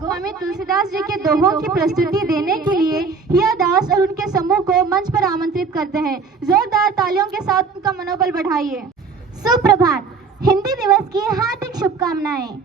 स्वामी तुलसीदास जी के दोहों की प्रस्तुति देने के लिए हिया दास और उनके समूह को मंच पर आमंत्रित करते हैं। जोरदार तालियों के साथ उनका मनोबल बढ़ाइए। सुप्रभात। हिंदी दिवस की हार्दिक शुभकामनाएं।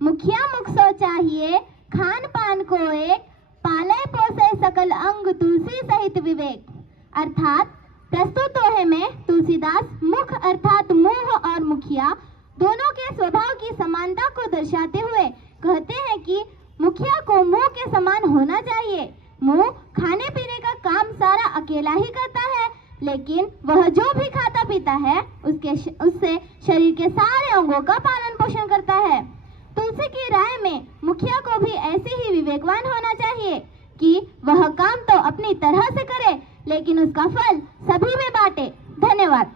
मुखिया मुख सो चाहिए, खान पान को एक, पाले पोसे सकल अंग तुलसी सहित विवेक। अर्थात प्रस्तुत दोहे में तुलसीदास मुख अर्थात मुंह और मुखिया दोनों के स्वभाव की समानता को दर्शाते हुए कहते हैं कि मुखिया को मुंह के समान होना चाहिए। मुंह खाने पीने का काम सारा अकेला ही करता है, लेकिन वह जो भी खाता पीता है उससे शरीर के सारे अंगों का पालन पोषण करता है। तुलसी की राय में मुखिया को भी ऐसे ही विवेकवान होना चाहिए कि वह काम तो अपनी तरह से करे, लेकिन उसका फल सभी में बांटे। धन्यवाद।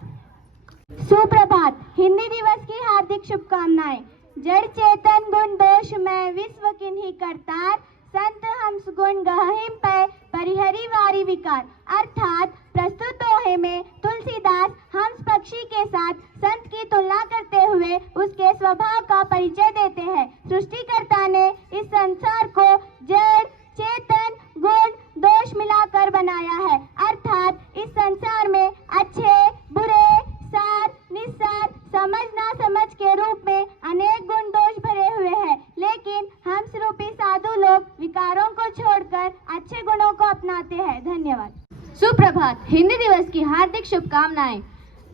सुप्रभात। हिंदी दिवस की हार्दिक शुभकामनाएं। जड़ चेतन गुण दोष में विश्व किन्हीं करतार, संत हंस गुण गहिम पे परिहरी वारी विकार। अर्थात प्रस्तुत दोहे में तुलसीदास हंस पक्षी के साथ संत की तुलना करते हुए उसके स्वभाव का परिचय देते हैं। सृष्टिकर्ता ने इस संसार को जड़ चेतन गुण दोष मिलाकर बनाया है। अर्थात इस संसार में अच्छे बुरे सार निस्सार समझ ना समझ के रूप में अनेक गुण दोष भरे हुए हैं, लेकिन हंस रूपी साधु लोग विकारों को छोड़कर अच्छे गुणों को अपनाते हैं। धन्यवाद। सुप्रभात। हिंदी दिवस की हार्दिक शुभकामनाएं।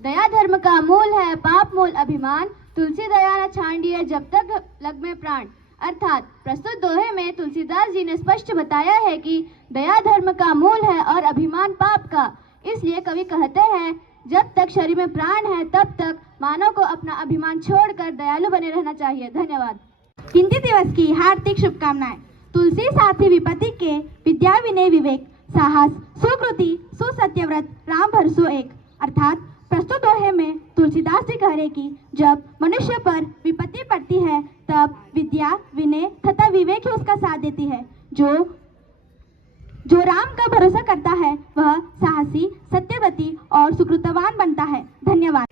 दया धर्म का मूल है, पाप मूल अभिमान, तुलसी दया न छांडिए जब तक लग में प्राण। अर्थात प्रस्तुत दोहे में तुलसीदास जी ने स्पष्ट बताया है कि दया धर्म का मूल है और अभिमान पाप का। इसलिए कवि कहते हैं, जब तक शरीर में प्राण है तब तक मानव को अपना अभिमान छोड़कर दयालु बने रहना चाहिए। धन्यवाद। हिंदी दिवस की हार्दिक शुभकामनाएं। तुलसी साथी विपत्ति के, विद्या विनय विवेक, साहस सुकृति सुसत्यव्रत राम भरसो एक। अर्थात प्रस्तुत दोहे में तुलसीदास जी कह रहे कि जब मनुष्य पर विपत्ति पड़ती है तब विद्या विनय तथा विवेक ही उसका साथ देती है। जो राम का भरोसा करता है वह साहसी सत्यव्रती और सुकृतवान बनता है। धन्यवाद।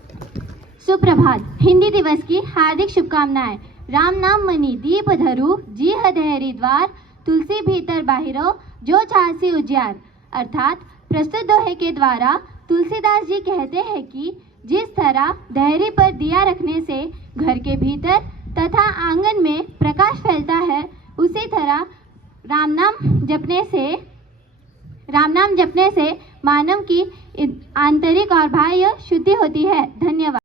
सुप्रभात। हिंदी दिवस की हार्दिक शुभकामनाएं। राम नाम मणि दीप धरु, जी हरि द्वार, तुलसी भीतर बाहिरो जो छासी उजियार। अर्थात प्रस्तुत दोहे के द्वारा तुलसीदास जी कहते हैं कि जिस तरह धैर्य पर दिया रखने से घर के भीतर तथा आंगन में प्रकाश फैलता है, उसी तरह राम नाम जपने से मानव की आंतरिक और बाह्य शुद्धि होती है। धन्यवाद।